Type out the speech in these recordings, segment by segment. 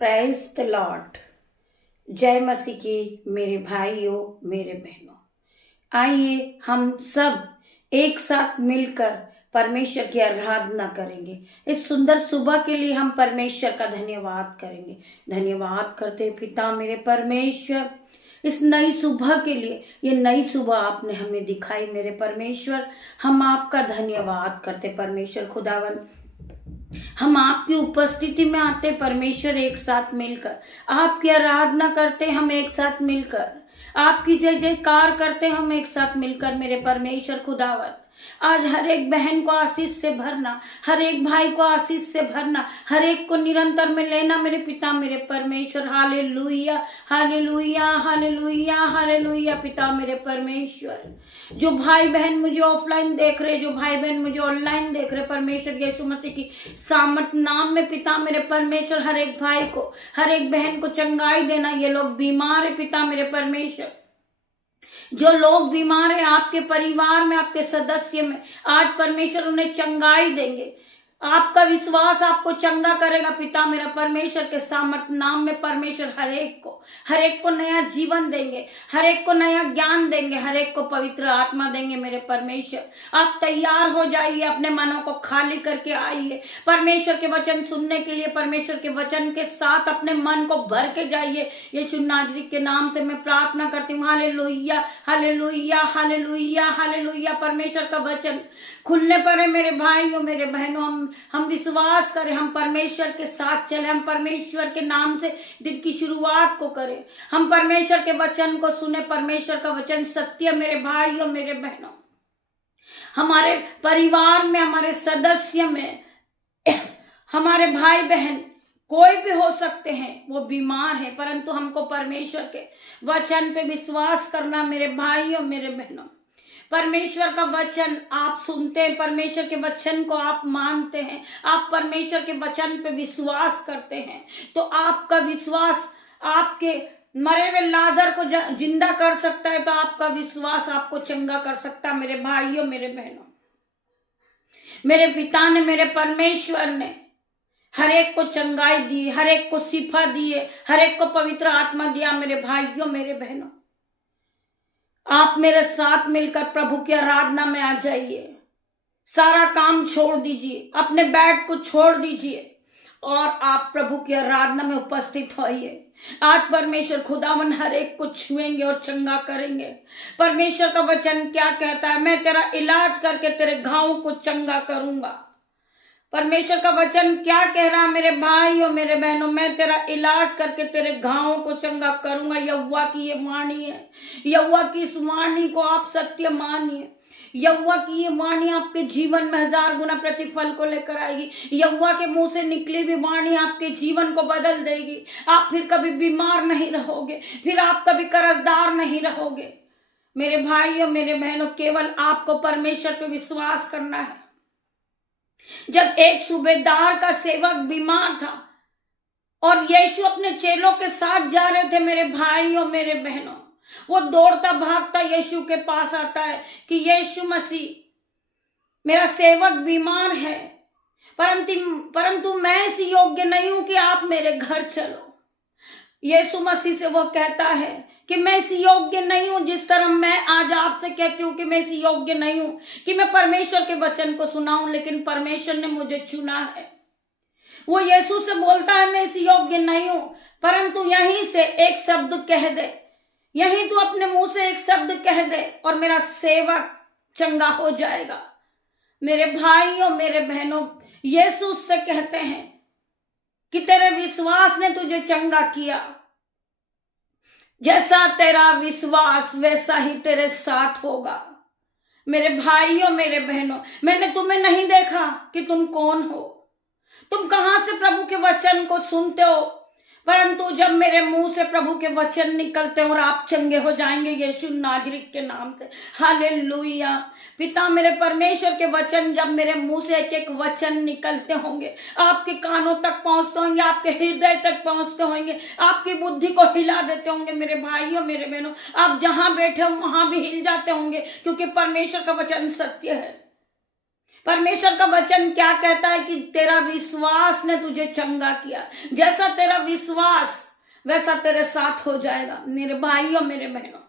Praise the Lord. जय मसीह की मेरे भाइयों मेरे बहनों, आइए हम सब एक साथ मिलकर परमेश्वर की आराधना करेंगे। इस सुंदर सुबह के लिए हम परमेश्वर का धन्यवाद करेंगे। धन्यवाद करते पिता मेरे परमेश्वर, इस नई सुबह के लिए। ये नई सुबह आपने हमें दिखाई मेरे परमेश्वर, हम आपका धन्यवाद करते परमेश्वर खुदावन। हम आपकी उपस्थिति में आते परमेश्वर, एक साथ मिलकर आपकी आराधना करते, हम एक साथ मिलकर आपकी जय जयकार करते, हम एक साथ मिलकर मेरे परमेश्वर खुदावन। आज हर एक बहन को आशीष से भरना, हर एक भाई को आशीष से भरना, हर एक को निरंतर में लेना मेरे पिता मेरे परमेश्वर। हालेलुया हालेलुया हालेलुया हालेलुया पिता मेरे परमेश्वर। जो भाई बहन मुझे ऑफलाइन देख रहे, जो भाई बहन मुझे ऑनलाइन देख रहे, परमेश्वर यीशु मसीह की सामर्थ नाम में पिता मेरे परमेश्वर, हर एक भाई को हर एक बहन को चंगाई देना। ये लोग बीमार है पिता मेरे परमेश्वर, जो लोग बीमार हैं आपके परिवार में, आपके सदस्य में, आज परमेश्वर उन्हें चंगाई देंगे। आपका विश्वास आपको चंगा करेगा पिता मेरा परमेश्वर के सामर्थ नाम में। परमेश्वर हर एक को नया जीवन देंगे, हर एक को नया ज्ञान देंगे, हर एक को पवित्र आत्मा देंगे मेरे परमेश्वर। आप तैयार हो जाइए, अपने मनों को खाली करके आइए परमेश्वर के वचन सुनने के लिए। परमेश्वर के वचन के साथ अपने मन को भर के जाइए। यीशु नाज़री के नाम से मैं प्रार्थना करती हूँ। Hallelujah hallelujah hallelujah hallelujah. परमेश्वर का वचन खुलने पर है मेरे भाइयों मेरे बहनों, हम विश्वास करें, हम परमेश्वर के साथ चले, हम परमेश्वर के नाम से दिन की शुरुआत को करें, हम परमेश्वर के वचन को सुने। परमेश्वर का वचन सत्य मेरे भाइयों मेरे बहनों। हमारे परिवार में, हमारे सदस्य में, हमारे भाई बहन कोई भी हो सकते हैं, वो बीमार है, परंतु हमको परमेश्वर के वचन पे विश्वास करना मेरे भाइयों मेरे बहनों। परमेश्वर का वचन आप सुनते हैं, परमेश्वर के वचन को आप मानते हैं, आप परमेश्वर के वचन पे विश्वास करते हैं, तो आपका विश्वास आपके मरे हुए लाजर को जिंदा कर सकता है, तो आपका विश्वास आपको चंगा कर सकता है मेरे भाइयों मेरे बहनों। मेरे पिता ने, मेरे परमेश्वर ने हर एक को चंगाई दी, हर एक को शिफा दिए, हर एक को पवित्र आत्मा दिया मेरे भाइयों मेरे बहनों। आप मेरे साथ मिलकर प्रभु की आराधना में आ जाइए। सारा काम छोड़ दीजिए, अपने बेड को छोड़ दीजिए और आप प्रभु की आराधना में उपस्थित होइए। आज परमेश्वर खुदावन हर एक को छुएंगे और चंगा करेंगे। परमेश्वर का वचन क्या कहता है? मैं तेरा इलाज करके तेरे घावों को चंगा करूंगा। परमेश्वर का वचन क्या कह रहा है मेरे भाइयों मेरे बहनों? मैं तेरा इलाज करके तेरे घावों को चंगा करूंगा। यहोवा की ये वाणी है, यहोवा की इस वाणी को आप सत्य मानिए। यहोवा की ये वाणी आपके जीवन में 1000 गुना प्रतिफल को लेकर आएगी। यहोवा के मुंह से निकली हुई वाणी आपके जीवन को बदल देगी। आप फिर कभी बीमार नहीं रहोगे, फिर आप कभी कर्जदार नहीं रहोगे मेरे भाइयों मेरे बहनों। केवल आपको परमेश्वर पे विश्वास करना है। जब एक सूबेदार का सेवक बीमार था और यीशु अपने चेलों के साथ जा रहे थे मेरे भाइयों मेरे बहनों, वो दौड़ता भागता यीशु के पास आता है कि यीशु मसीह मेरा सेवक बीमार है, परंतु मैं इस योग्य नहीं हूं कि आप मेरे घर चलो। यीशु मसीह से वो कहता है कि मैं इस योग्य नहीं हूं, जिस तरह मैं आज आपसे कहती हूं कि मैं इस योग्य नहीं हूं कि मैं परमेश्वर के वचन को सुनाऊं, लेकिन परमेश्वर ने मुझे चुना है। वो यीशु से बोलता है मैं इस योग्य नहीं हूं, परंतु यहीं से एक शब्द कह दे, यहीं तू अपने मुंह से एक शब्द कह दे और मेरा सेवक चंगा हो जाएगा। मेरे भाइयों मेरे बहनों, यीशु उससे कहते हैं कि तेरे विश्वास ने तुझे चंगा किया, जैसा तेरा विश्वास वैसा ही तेरे साथ होगा। मेरे भाइयों मेरे बहनों, मैंने तुम्हें नहीं देखा कि तुम कौन हो, तुम कहां से प्रभु के वचन को सुनते हो, परंतु जब मेरे मुंह से प्रभु के वचन निकलते हैं और आप चंगे हो जाएंगे यीशु नाज़री के नाम से। हालेलुया। पिता मेरे परमेश्वर के वचन जब मेरे मुंह से एक एक वचन निकलते होंगे, आपके कानों तक पहुंचते होंगे, आपके हृदय तक पहुंचते होंगे, आपकी बुद्धि को हिला देते होंगे मेरे भाइयों मेरे बहनों। आप जहां बैठे हो वहां भी हिल जाते होंगे, क्योंकि परमेश्वर का वचन सत्य है। परमेश्वर का वचन क्या कहता है कि तेरा विश्वास ने तुझे चंगा किया। जैसा तेरा विश्वास वैसा तेरे साथ हो जाएगा। मेरे भाइयों मेरे बहनों,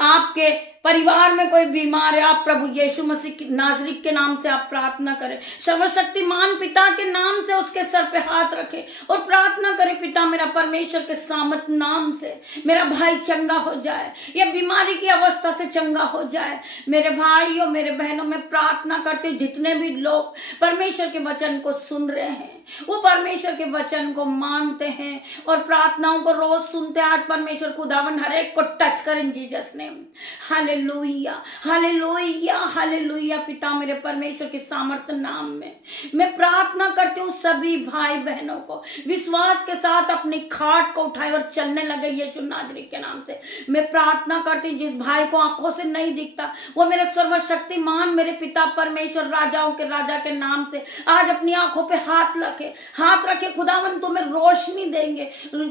आपके परिवार में कोई बीमार है, आप प्रभु यीशु मसीह नाजरी के नाम से आप प्रार्थना करें। सर्वशक्तिमान पिता के नाम से उसके सर पे हाथ रखें और प्रार्थना करें, पिता मेरा परमेश्वर के सामर्थ नाम से मेरा भाई चंगा हो जाए, ये बीमारी की अवस्था से चंगा हो जाए। मेरे भाइयों मेरे बहनों, मैं प्रार्थना करती, जितने भी लोग परमेश्वर के वचन को सुन रहे हैं, वो परमेश्वर के वचन को मानते हैं और प्रार्थनाओं को रोज सुनते हैं। आज परमेश्वर खुदावन हर एक को टच करें Jesus name. Hallelujah hallelujah hallelujah. पिता मेरे परमेश्वर के सामर्थ्य नाम में मैं प्रार्थना करती हूँ, सभी भाई बहनों को विश्वास के साथ अपनी खाट को उठाए और चलने लगे यीशु नाजरी के नाम से। मैं प्रार्थना करती हूँ, जिस भाई को आंखों से नहीं दिखता, वो मेरे सर्वशक्तिमान मेरे पिता परमेश्वर राजाओं के राजा के नाम से आज अपनी आंखों पे हाथ रखे। खुदावन तुम्हें रोशनी देंगे,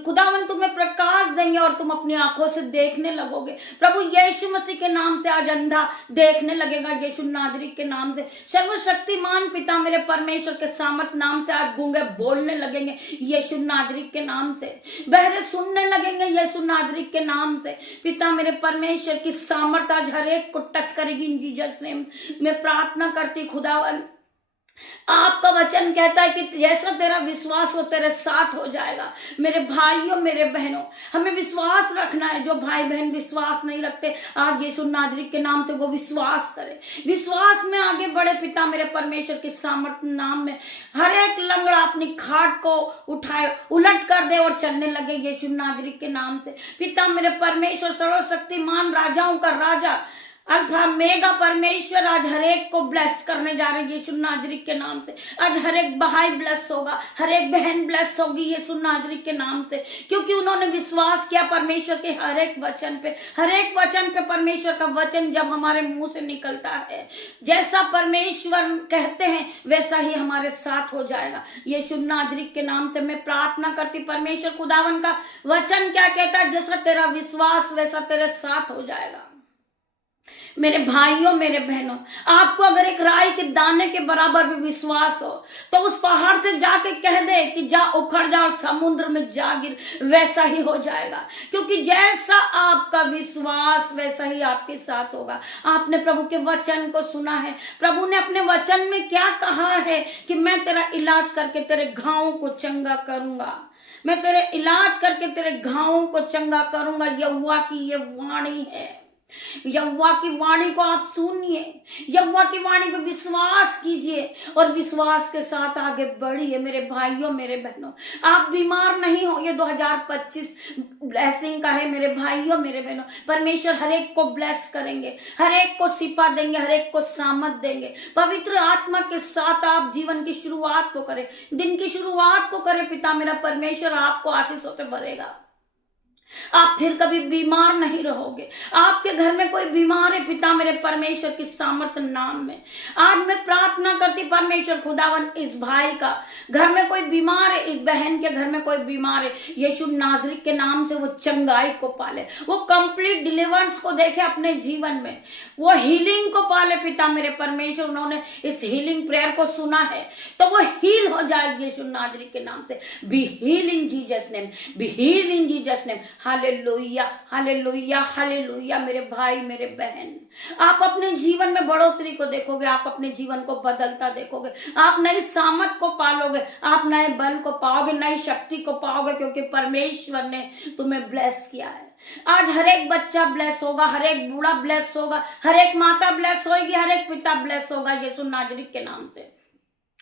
खुदावन तुम्हें प्रकाश देंगे और तुम अपनी आंखों से देखने लगोगे। प्रभु यीशु मसीह के नाम से आज अंधा देखने लगेगा यीशु नाजरी के नाम से। सर्वशक्तिमान पिता मेरे परमेश्वर के सामर्थ नाम से आज गूंगे बोलने लगेंगे यीशु नाजरी के नाम से। बहरे सुनने लगेंगे यीशु नाजरी के नाम से। पिता मेरे परमेश्वर की सामर्थ आज हर एक को टच करेगी इन जीसस नेम। मैं प्रार्थना करती खुदावन, आपका वचन कहता है कि जैसा तेरा विश्वास हो तेरे साथ हो जाएगा। मेरे भाइयों मेरे बहनों, हमें विश्वास रखना है। जो भाई बहन विश्वास नहीं रखते, आज यीशु नाजरी के नाम से वो विश्वास करे, विश्वास में आगे बढ़े। पिता मेरे परमेश्वर के सामर्थ्य नाम में हर एक लंगड़ा अपनी खाट को उठाए, उलट कर दे और चलने लगे यीशु नाजरी के नाम से। पिता मेरे परमेश्वर सर्वशक्तिमान राजाओं का राजा अल्फा मेगा परमेश्वर आज हर एक को ब्लेस करने जा रहे हैं यीशु नाजरी के नाम से। आज हर एक भाई ब्लेस होगा, हर एक बहन ब्लेस होगी यीशु नाजरी के नाम से, क्योंकि उन्होंने विश्वास किया परमेश्वर के हर एक वचन पे। हर एक वचन पे परमेश्वर का वचन जब हमारे मुंह से निकलता है, जैसा परमेश्वर कहते हैं वैसा ही हमारे साथ हो जाएगा यीशु नाजरी के नाम से। मैं प्रार्थना करती, परमेश्वर खुदावन का वचन क्या कहता है, जैसा तेरा विश्वास वैसा तेरे साथ हो जाएगा। मेरे भाइयों मेरे बहनों, आपको अगर एक राई के दाने के बराबर भी विश्वास हो तो उस पहाड़ से जाके कह दे कि जा उखड़ जा और समुद्र में जा गिर, वैसा ही हो जाएगा। क्योंकि जैसा आपका विश्वास वैसा ही आपके साथ होगा। आपने प्रभु के वचन को सुना है, प्रभु ने अपने वचन में क्या कहा है कि मैं तेरा इलाज करके तेरे घावों को चंगा करूंगा, मैं तेरे इलाज करके तेरे घावों को चंगा करूंगा। यहोवा की ये वाणी है, यहोवा की वाणी को आप सुनिए, यहोवा की वाणी पे विश्वास कीजिए और विश्वास के साथ आगे बढ़िए। मेरे भाइयों मेरे बहनों, आप बीमार नहीं हो, ये 2025 ब्लेसिंग का है। मेरे भाइयों मेरे बहनों, परमेश्वर हर एक को ब्लेस करेंगे, हर एक को शिफा देंगे, हर एक को सामर्थ देंगे। पवित्र आत्मा के साथ आप जीवन की शुरुआत को करें, दिन की शुरुआत को करें। पिता मेरा परमेश्वर आपको आशीषों से भरेगा, आप फिर कभी बीमार नहीं रहोगे। आपके घर में कोई बीमार है, पिता मेरे परमेश्वर की सामर्थ्य नाम में आज मैं प्रार्थना करती, परमेश्वर खुदावन इस भाई का घर में कोई बीमार है, इस बहन के घर में कोई बीमार है, यीशु नाजरी के नाम से वो चंगाई को पाले, वो कंप्लीट डिलीवरेंस को देखे अपने जीवन में, वो हीलिंग को पाले। पिता मेरे परमेश्वर, उन्होंने इस हीलिंग प्रेयर को सुना है तो वो हील हो जाए यीशु नाजरी के नाम से। Be heal in Jesus name, be heal in Jesus name. Hallelujah hallelujah hallelujah. मेरे भाई मेरे बहन, आप अपने जीवन में बढ़ोतरी को देखोगे, आप अपने जीवन को बदलता देखोगे, आप नई सामर्थ को पालोगे, आप नए बल को पाओगे, नई शक्ति को पाओगे, क्योंकि परमेश्वर ने तुम्हें ब्लेस किया है। आज हर एक बच्चा ब्लेस होगा, हर एक बूढ़ा ब्लेस होगा, हर एक माता ब्लेस होगी, हर एक पिता ब्लेस होगा यीशु नाजरी के नाम से।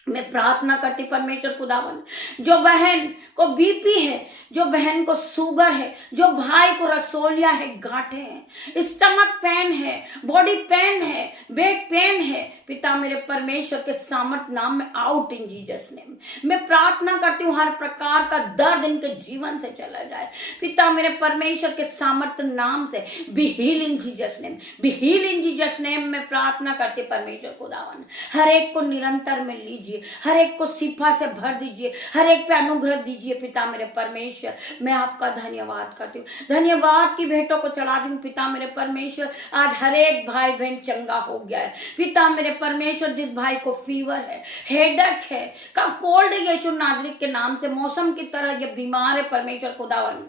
मैं प्रार्थना करती परमेश्वर खुदावन, जो बहन को बीपी है, जो बहन को शुगर है, जो भाई को रसोलिया है, गांठे हैं, स्टमक पेन है, बॉडी पेन है, बैक पेन है, पिता मेरे परमेश्वर के सामर्थ नाम में आउट इन जीसस नेम। मैं प्रार्थना करती हूँ हर प्रकार का दर्द इनके जीवन से चला जाए। पिता मेरे परमेश्वर के सामर्थ नाम से be heal in Jesus name, be heal in Jesus name. मैं प्रार्थना करती परमेश्वर खुदावन, हर एक को निरंतर में लीजिए, दीजिए, हर एक को शिफा से भर दीजिए, हर एक पे अनुग्रह दीजिए पिता मेरे परमेश्वर। मैं आपका धन्यवाद करती हूँ, धन्यवाद की भेंटों को चढ़ा दी हूँ पिता मेरे परमेश्वर। आज हर एक भाई बहन चंगा हो गया है पिता मेरे परमेश्वर। जिस भाई को फीवर है, हेडेक है, कफ कोल्ड है, यीशु नाजरीत के नाम से मौसम की तरह ये बीमार है परमेश्वर खुदावन,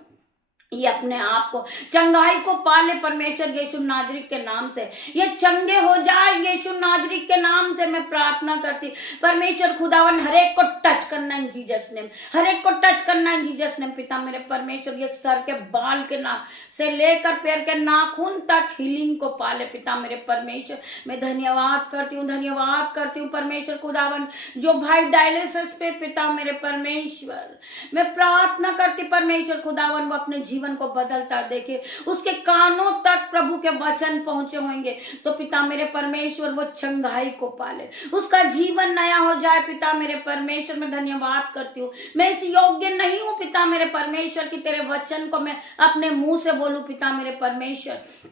ये अपने आप को चंगाई को पाले परमेश्वर यीशु नाजरीत के नाम से। ये चंगे हो जाए यीशु नाजरीत के नाम से मैं प्रार्थना करती परमेश्वर खुदावन। हर एक को टच करना इन जीसस नेम, हर एक को टच करना इन जीसस नेम पिता मेरे परमेश्वर। ये सर के बाल के नाम से लेकर पैर के नाखून तक हीलिंग को पाले पिता मेरे परमेश्वर। मैं धन्यवाद करती हूँ, धन्यवाद करती हूँ परमेश्वर खुदावन। जो भाई डायलिसिस पे पिता मेरे परमेश्वर, मैं प्रार्थना करती परमेश्वर खुदावन, वो अपने जीवन को बदलता देखे, उसके कानों तक प्रभु के वचन पहुंचे होंगे तो पिता मेरे परमेश्वर वो चंगाई को पाले, उसका जीवन नया हो जाए पिता मेरे परमेश्वर। मैं धन्यवाद करती हूँ, मैं इस योग्य नहीं हूँ पिता मेरे परमेश्वर कि तेरे वचन को मैं अपने मुंह से बोलूं पिता मेरे परमेश्वर।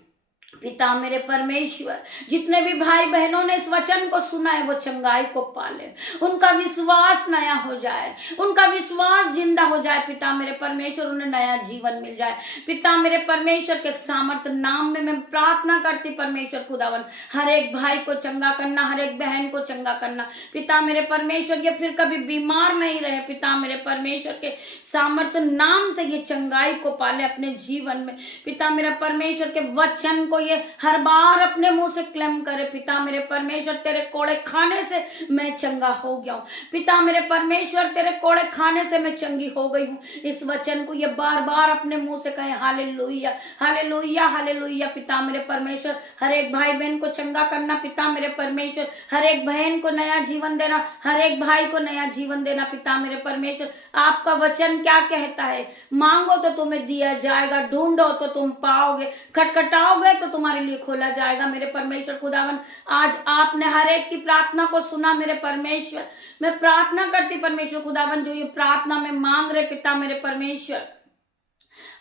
पिता मेरे परमेश्वर, जितने भी भाई बहनों ने इस वचन को सुना है वो चंगाई को पाले, उनका विश्वास नया हो जाए, उनका विश्वास जिंदा हो जाए पिता मेरे परमेश्वर, उन्हें नया जीवन मिल जाए पिता मेरे परमेश्वर के सामर्थ नाम में मैं प्रार्थना करती परमेश्वर खुदावन। हर एक भाई को चंगा करना, हर एक बहन को चंगा करना पिता मेरे परमेश्वर। ये फिर कभी बीमार नहीं रहे पिता मेरे परमेश्वर के सामर्थ नाम से, ये चंगाई को पाले अपने जीवन में पिता मेरा परमेश्वर के वचन को ये हर बार अपने मुंह से क्लेम करे पिता मेरे परमेश्वर। तेरे कोड़े खाने से मैं चंगा हो गया हूँ पिता मेरे परमेश्वर, तेरे कोड़े खाने से मैं चंगी हो गई हूँ। इस वचन को ये बार बार अपने मुंह से कहें, हालेलुया हालेलुया हालेलुया पिता मेरे परमेश्वर। हर एक भाई बहन को चंगा करना पिता मेरे परमेश्वर, हर एक बहन को नया जीवन देना, हर एक भाई को नया जीवन देना पिता मेरे परमेश्वर। आपका वचन क्या कहता है? मांगो तो तुम्हें दिया जाएगा, ढूंढो तो तुम पाओगे, खटखटाओगे तो तुम्हारे लिए खोला जाएगा मेरे परमेश्वर खुदावन। आज आपने हर एक की प्रार्थना को सुना मेरे परमेश्वर। मैं प्रार्थना करती परमेश्वर खुदावन, जो ये प्रार्थना में मांग रहे पिता मेरे परमेश्वर,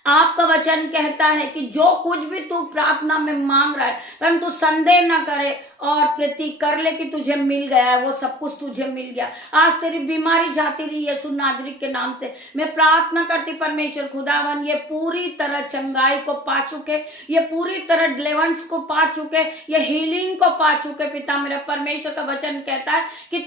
आपका वचन कहता है कि जो कुछ भी तू प्रार्थना में मांग रहा है परंतु संदेह न करे और प्रतीक कर ले कि तुझे मिल गया है, वो सब कुछ तुझे मिल गया। आज तेरी बीमारी जाती रही यीशु नाजरीत के नाम से। मैं प्रार्थना करती परमेश्वर खुदावन, ये पूरी तरह चंगाई को पा चुके, ये पूरी तरह डिलीवरेंस को पा चुके, ये हीलिंग को पा चुके पिता मेरा परमेश्वर। का वचन कहता है कि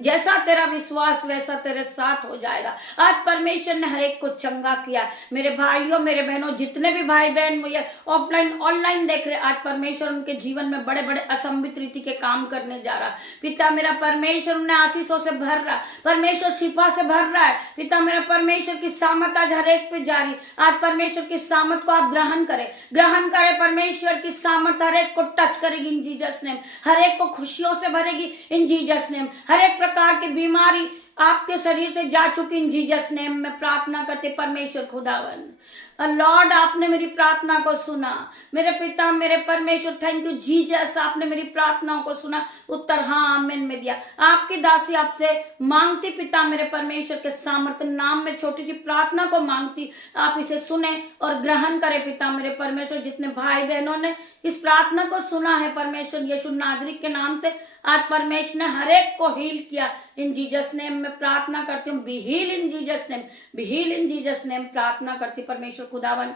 जैसा तेरा विश्वास वैसा तेरे साथ हो जाएगा। आज परमेश्वर ने हर एक को चंगा किया। मेरे भाइयों मेरे बहनों, जितने भी भाई बहन मुझे ऑफलाइन ऑनलाइन देख रहे, आज परमेश्वर उनके जीवन में बड़े बड़े असंभव रीति के काम करने जा रहा पिता मेरा परमेश्वर। उन्हें आशीषों से भर रहा परमेश्वर, शिफा से भर रहा है पिता मेरा परमेश्वर। की सामत आज हर एक पे जारी। आज परमेश्वर की सामत को आप ग्रहण करें, ग्रहण करें। परमेश्वर की सामत हर एक को टच करेगी इन जीसस नेम, हर एक को खुशियों से भरेगी इन जीसस नेम। हर एक प्रकार की बीमारी आपके शरीर से जा चुकी इन जीसस नेम में प्रार्थना करते परमेश्वर खुदावन। लॉर्ड, आपने मेरी प्रार्थना को सुना मेरे पिता मेरे परमेश्वर। थैंक यू जीसस, आपने मेरी प्रार्थनाओं को सुना, उत्तर हाँ आमीन में दिया। आपकी दासी आपसे मांगती पिता मेरे परमेश्वर के सामर्थ्य नाम में छोटी सी प्रार्थना को मांगती, आप इसे सुने और ग्रहण करें पिता मेरे परमेश्वर। जितने भाई बहनों ने इस प्रार्थना को सुना है परमेश्वर यीशु नाजरीत के नाम से, आज परमेश्वर ने हर एक को हील किया इन जीसस नेम में प्रार्थना करती हूँ। Be heal in Jesus name, be heal in Jesus name प्रार्थना करती परमेश्वर खुदावन।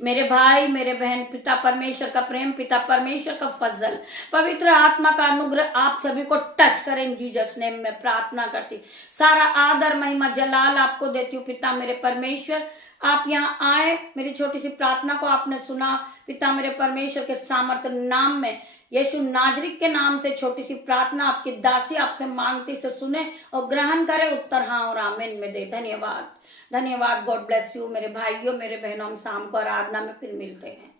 मेरे भाई मेरे बहन, पिता परमेश्वर का प्रेम, पिता परमेश्वर का फजल, पवित्र आत्मा का अनुग्रह आप सभी को टच करें इन जीसस नेम में प्रार्थना करती। सारा आदर महिमा जलाल आपको देती हूँ पिता मेरे परमेश्वर। आप यहाँ आए, मेरी छोटी सी प्रार्थना को आपने सुना पिता मेरे परमेश्वर के सामर्थ्य नाम में, यीशु नाजरीत के नाम से छोटी सी प्रार्थना आपकी दासी आपसे मांगती से सुने और ग्रहण करे, उत्तर हाँ और आमीन में दे। धन्यवाद धन्यवाद। गॉड ब्लेस यू मेरे भाइयों मेरे बहनों। हम शाम को आराधना में फिर मिलते हैं।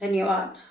धन्यवाद।